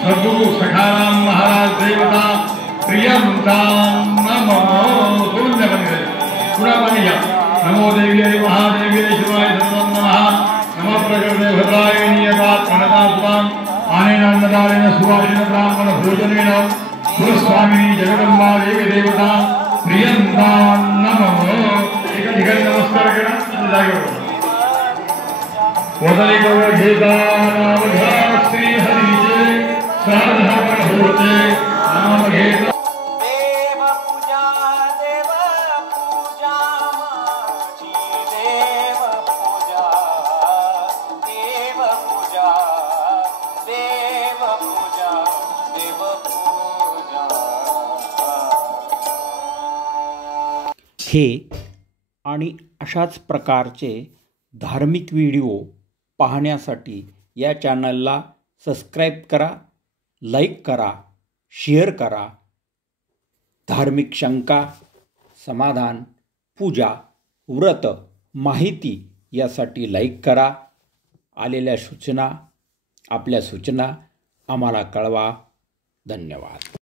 सद्गुरु सखाराम महाराज देवता प्रियंताम नमो गोविंद बंदे पूरा बनिया नमो देवी महादेवी शिवाय सर्वं नमः नमः प्रकृते भद्राय नियतात् प्रणता सुवाम आनेन अन्नदानेन सुवासिन ब्राह्मण भोजनेन गुरुस्वामिनी जगदम्बा देवी देवता प्रियंताम नमो एक ठिकाणी नमस्कार करा जागेवर वदलिक घेता नाम घ्या हे आणि अशाच प्रकारचे धार्मिक व्हिडिओ पाहण्यासाठी या चॅनलला सबस्क्राईब करा, लाईक करा, शेअर करा. धार्मिक शंका, समाधान, पूजा, व्रत, माहिती यासाठी लाईक करा. आलेल्या सूचना, आपल्या सूचना आम्हाला कळवा. धन्यवाद.